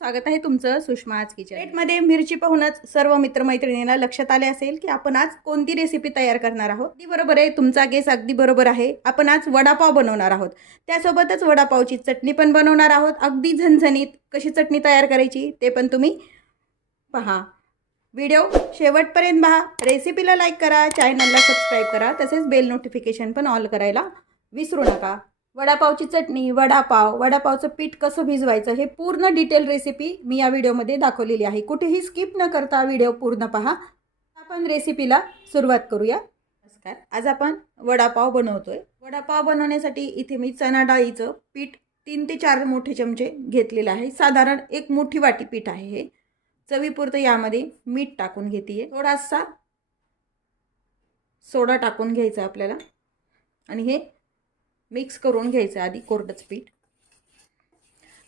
स्वागत आहे तुमचं सुषमाज किचन. प्लेटमध्ये मिरची पाहूनच सर्व मित्रमैत्रिणींना लक्षात आले असेल की आपण आज कोणती रेसिपी तयार करणार आहोत. अगदी बरोबर आहे, तुमचा गेस अगदी बरोबर आहे. आपण आज वडापाव बनवणार आहोत. त्यासोबतच वडापावची चटणी पण बनवणार आहोत. अगदी झणझणीत कशी चटणी तयार करायची ते पण तुम्ही पहा. व्हिडिओ शेवटपर्यंत पहा. रेसिपीला लाईक करा, चॅनलला सबस्क्राईब करा, तसेच बेल नोटिफिकेशन पण ऑल करायला विसरू नका. वडापावची चटणी, वडापावचं पीठ कसं भिजवायचं हे पूर्ण डिटेल रेसिपी मी या व्हिडिओमध्ये दाखवलेली आहे. कुठेही स्किप न करता व्हिडिओ पूर्ण पहा. आपण रेसिपीला सुरुवात करूया. नमस्कार, आज आपण वडापाव बनवतोय. वडापाव बनवण्यासाठी इथे मी चणा डाळीचं पीठ 3 ते 4 मोठे चमचे घेतलेलं आहे. साधारण 1 मोठी वाटी पीठ आहे हे. चवीपुरतं यामध्ये मीठ टाकून घेते. थोडासा सोडा टाकून घ्यायचा आपल्याला आणि हे मिक्स करून घ्यायचं. आधी कोरडंच पीठ.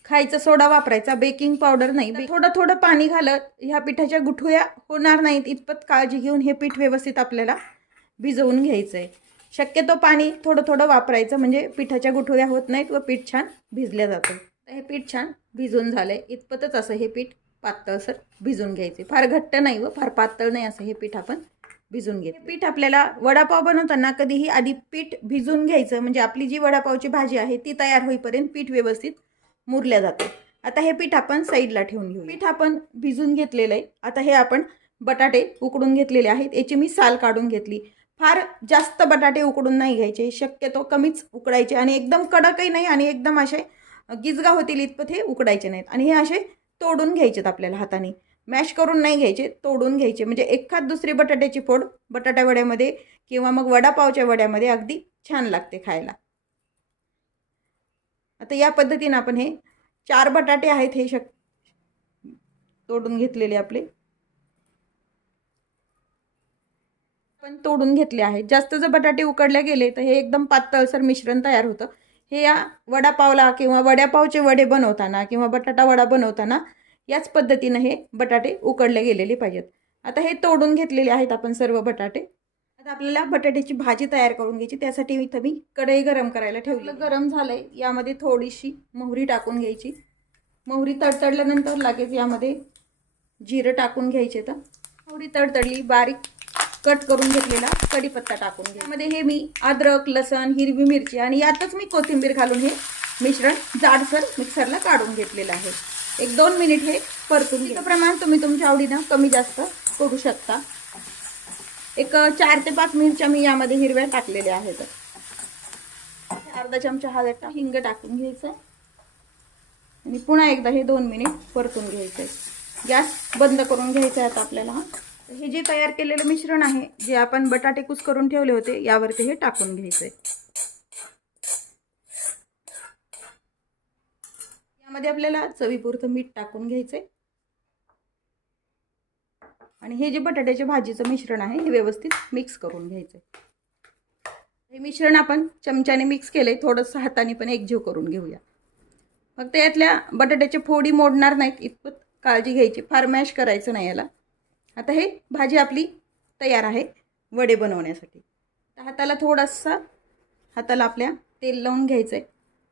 खायचा सोडा वापरायचा, बेकिंग पावडर नाही. थोडं थोडं पाणी घालत ह्या पिठाच्या गुठळ्या होणार नाहीत इतपत काळजी घेऊन हे पीठ व्यवस्थित आपल्याला भिजवून घ्यायचं आहे. शक्यतो पाणी थोडं थोडं वापरायचं म्हणजे पिठाच्या गुठळ्या होत नाहीत व पीठ छान भिजलं जातं. हे पीठ छान भिजून झालंय. इतपतच असं हे पीठ पातळसर भिजून घ्यायचे. फार घट्ट नाही व फार पातळ नाही असं हे पीठ आपण भिजून घे. पीठ आपल्याला वडापाव बनवताना कधीही आधी पीठ भिजून घ्यायचं म्हणजे आपली जी वडापावची भाजी आहे ती तयार होईपर्यंत पीठ व्यवस्थित मुरल्या जाते. आता हे पीठ आपण साईडला ठेवून घेऊ. पीठ आपण भिजून घेतलेलं आहे. आता हे आपण बटाटे उकडून घेतलेले आहेत. याची मी साल काढून घेतली. फार जास्त बटाटे उकडून नाही घ्यायचे, शक्यतो कमीच उकडायचे आणि एकदम कडकही नाही आणि एकदम असे गिजगा होतील इतपत हे उकडायचे नाहीत. आणि हे असे तोडून घ्यायचेत आपल्याला हाताने. मॅश करून नाही घ्यायचे, तोडून घ्यायचे म्हणजे एखाद दुसरी बटाट्याची फोड बटाटा वड्यामध्ये किंवा मग वडापावच्या वड्यामध्ये अगदी छान लागते खायला. आता या पद्धतीने आपण हे 4 बटाटे आहेत हे तोडून घेतलेले आपले आपण तोडून घेतले आहेत. जास्त जर बटाटे उकडले गेले तर हे एकदम पातळसर मिश्रण तयार होतं. हे या वडापावला किंवा वड्यापावचे वडे बनवताना किंवा बटाटा वडा बनवताना याच पद्धतीने हे बटाटे उकडले गेलेले पाहिजेत. आता हे तोडून घेतलेले आहेत आपण सर्व बटाटे. आता आपल्याला बटाट्याची भाजी तयार करून घ्यायची. त्यासाठी इथं मी कढई गरम करायला ठेवलं. गरम झालंय. यामध्ये थोडीशी मोहरी टाकून घ्यायची. मोहरी तडतडल्यानंतर लगेच यामध्ये जिरं टाकून घ्यायचे. तर मोहरी तडतडली, बारीक कट करून घेतलेला कढीपत्ता टाकून घ्या. यामध्ये हे मी अद्रक, लसण, हिरवी मिरची आणि यातच मी कोथिंबीर घालून हे मिश्रण जाडसर मिक्सरला काढून घेतलेलं आहे. 1-2 मिनिट हे परतून घ्या. प्रमाण तुम्ही तुमच्या आवडीनं कमी जास्त करू शकता. 4 ते 5 मिरच्या मी यामध्ये हिरव्या टाकलेल्या आहेत. अर्धा चमचा हळद, हिंग टाकून घ्यायचं आणि पुन्हा एकदा हे 2 मिनिट परतून घ्यायचं. गॅस बंद करून घ्यायचा आता आपल्याला. हे जे तयार केलेलं मिश्रण आहे, जे आपण बटाटे कुस करून ठेवले होते, यावरती हे टाकून घ्यायचंय. यामध्ये आपल्याला चवीपुरतं मीठ टाकून घ्यायचंय आणि हे जे बटाट्याच्या भाजीचं मिश्रण आहे हे व्यवस्थित मिक्स करून घ्यायचंय. हे मिश्रण आपण चमच्याने मिक्स केलंय. थोडंसं हाताने पण एकजीव करून घेऊया. फक्त यातल्या बटाट्याच्या फोडी मोडणार नाहीत इतपत काळजी घ्यायची. फार मॅश करायचं नाही याला. आता हे भाजी आपली तयार आहे वडे बनवण्यासाठी. तर हाताला आपल्या तेल लावून घ्यायचं आहे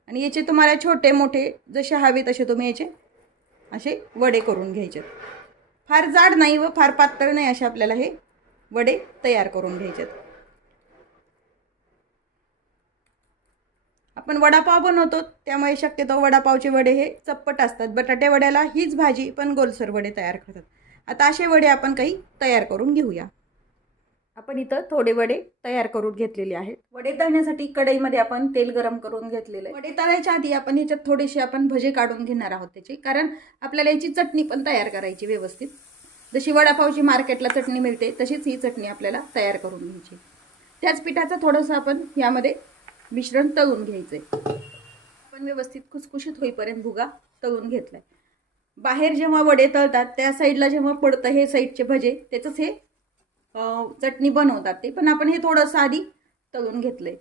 आणि याचे तुम्हाला छोटे मोठे जसे हवे तसे तुम्ही याचे असे वडे करून घ्यायचे. फार जाड नाही व फार पातळ नाही असे आपल्याला हे वडे तयार करून घ्यायचे. आपण वडापाव बनवतो त्यामुळे शक्यतो वडापावचे वडे हे चप्पट असतात. बटाटे वड्याला हीच भाजी पण गोलसर वडे तयार करतात. आता असे वडे आपण काही तयार करून घेऊया. आपण इथं थोडे वडे तयार करून घेतलेले आहेत. वडे तळण्यासाठी कढईमध्ये आपण तेल गरम करून घेतलेलं आहे. वडे तळायच्या आधी आपण ह्याच्यात थोडेसे आपण भजे काढून घेणार आहोत त्याची, कारण आपल्याला याची चटणी पण तयार करायची व्यवस्थित. जशी वडापावची मार्केटला चटणी मिळते तशीच ही चटणी आपल्याला तयार करून घ्यायची. त्याच पिठाचं थोडंसं आपण यामध्ये मिश्रण तळून घ्यायचंय. आपण व्यवस्थित खुसखुशीत होईपर्यंत भुगा तळून घेतलाय. बाहेर जेव्हा वडे तळतात त्या साईडला जेव्हा पडतं हे साईडचे भजे, त्याचंच हे चटणी बनवतात ते, पण आपण हे थोडंसं आधी तळून घेतलंय.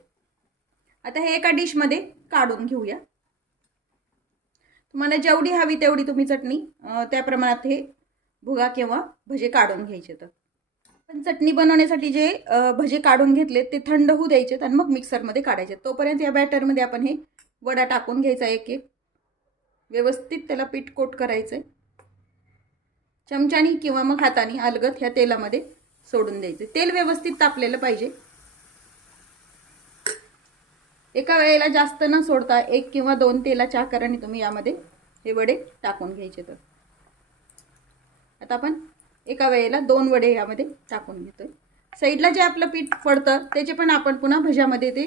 आता हे एका डिशमध्ये काढून घेऊया. तुम्हाला जेवढी हवी तेवढी तुम्ही चटणी त्या प्रमाणात हे भुगा किंवा भजे काढून घ्यायचे. तर पण चटणी बनवण्यासाठी जे भजे काढून घेतले ते थंड होऊ द्यायचे आणि मग मिक्सरमध्ये काढायचे. तोपर्यंत या बॅटरमध्ये आपण हे वडा टाकून घ्यायचा एक व्यवस्थित त्याला पीठ कोट करायचं आहे. चमच्यानी किंवा मग हाताने अलगद ह्या तेलामध्ये सोडून द्यायचे. तेल व्यवस्थित तापलेलं पाहिजे. एका वेळेला जास्त न सोडता 1 किंवा 2 तेलाच्या आकाराने तुम्ही यामध्ये हे वडे टाकून घ्यायचे. तर आता आपण एका वेळेला 2 वडे यामध्ये टाकून घेतोय. साईडला जे आपलं पीठ पडतं त्याचे पण आपण पुन्हा भज्यामध्ये ते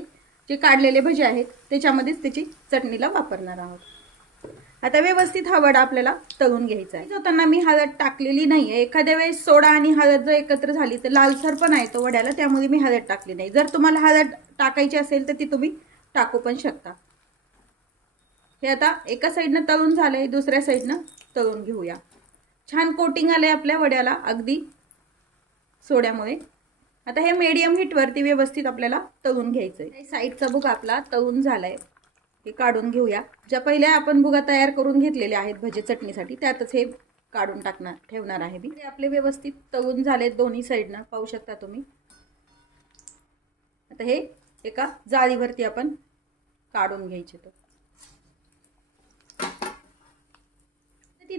जे काढलेले भजे आहेत त्याच्यामध्येच त्याची चटणीला वापरणार आहोत. आता व्यवस्थित हा वडा आपल्याला तळून घ्यायचा आहे. होताना मी हळद टाकलेली नाही आहे. एखाद्या वेळेस सोडा आणि हळद जर एकत्र झाली तर लालसर पण आहे तो वड्याला, त्यामुळे मी हळद टाकली नाही. जर तुम्हाला हळद टाकायची असेल तर ती तुम्ही टाकू पण शकता. हे आता एका साईडनं तळून झालंय, दुसऱ्या साईडनं तळून घेऊया. छान कोटिंग आलंय आपल्या वड्याला अगदी सोड्यामुळे. आता हे मीडियम हीटवरती व्यवस्थित आपल्याला तळून घ्यायचं आहे. साईडचा भुगा आपला तळून झालाय, हे काढून घेऊया. ज्या पहिल्या आपण भुगा तयार करून घेतलेले आहेत भजे चटणीसाठी त्यातच हे काढून ठेवणार आहे मी. आपले व्यवस्थित तळून झाले दोन्ही साईडनं, पाहू शकता तुम्ही. आता हे एका जाळीवरती आपण काढून घ्यायचे. तर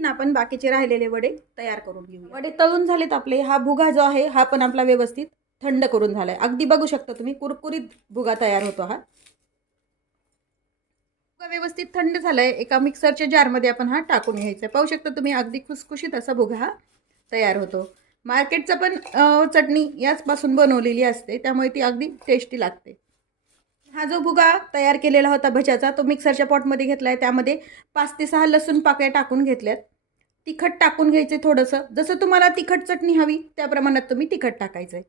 आपण बाकीचे राहिलेले वडे तयार करून घेऊ. वडे तळून झालेत आपले. हा भुगा जो आहे हा पण आपला व्यवस्थित थंड करून झालाय. अगदी बघू शकता तुम्ही कुरकुरीत भुगा तयार होतो. हा भुगा व्यवस्थित थंड झालाय. एका मिक्सरच्या जारमध्ये आपण हा टाकून घ्यायचा. पाहू शकता तुम्ही अगदी खुसखुशीत असा भुगा हा तयार होतो. मार्केटचा पण चटणी याचपासून बनवलेली असते त्यामुळे ती अगदी टेस्टी लागते. हा जो भुगा तयार केलेला होता भज्याचा तो मिक्सरच्या पॉटमध्ये घेतला आहे. त्यामध्ये 5 ते 6 लसूण पाकळ्या टाकून घेतल्यात. तिखट टाकून घ्यायचे थोडंसं. जसं तुम्हाला तिखट चटणी हवी त्या प्रमाणात तुम्ही तिखट टाकायचं आहे.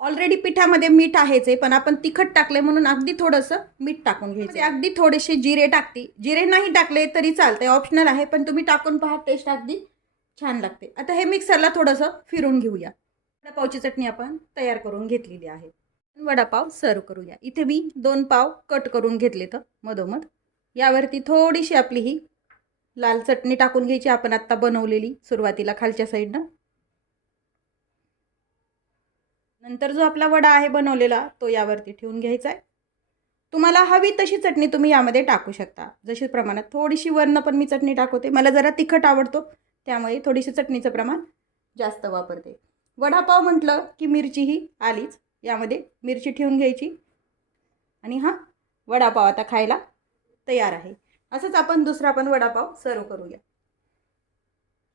ऑलरेडी पिठामध्ये मीठ आहेच आहे, पण आपण तिखट टाकले म्हणून अगदी थोडंसं मीठ टाकून घ्यायचं. अगदी थोडेसे जिरे टाकते. जिरे नाही टाकले तरी चालते, ऑप्शनल आहे, पण तुम्ही टाकून पहा, टेस्ट अगदी छान लागते. आता हे मिक्सरला थोडंसं फिरून घेऊया. वडापावची चटणी आपण तयार करून घेतलेली आहे. वडापाव सर्व करूया. इथे मी 2 पाव कट करून घेतले तर मधोमध. यावरती थोडीशी आपली ही लाल चटणी टाकून घ्यायची आपण आत्ता बनवलेली सुरुवातीला खालच्या साईडनं. नंतर जो आपला वडा आहे बनवलेला तो यावरती ठेवून घ्यायचा आहे. तुम्हाला हवी तशी चटणी तुम्ही यामध्ये टाकू शकता, जशी प्रमाणात. थोडीशी वरनं पण मी चटणी टाकवते. मला जरा तिखट आवडतो त्यामुळे थोडीशी चटणीचं प्रमाण जास्त वापरते. वडापाव म्हटलं की मिरची ही आलीच. यामध्ये मिरची ठेवून घ्यायची आणि हा वडापाव आता खायला तयार आहे. असंच आपण दुसरा पण वडापाव सर्व करूया.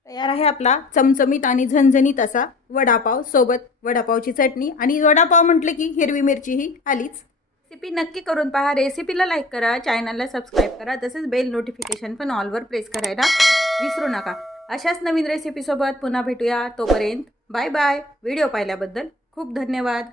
तयार आहे आपला चमचमीत आणि झणझणीत असा वडापाव, सोबत वडापावची चटणी. आणि वडापाव म्हटलं की हिरवी मिरची ही आलीच. रेसिपी नक्की करून पहा. रेसिपीला लाईक करा, चॅनलला सबस्क्राईब करा, तसेच बेल नोटिफिकेशन पण ऑलवर प्रेस करायला विसरू नका. अशाच नवीन रेसिपीसोबत पुन्हा भेटूया. तोपर्यंत बाय बाय. व्हिडिओ पाहिल्याबद्दल खूप धन्यवाद.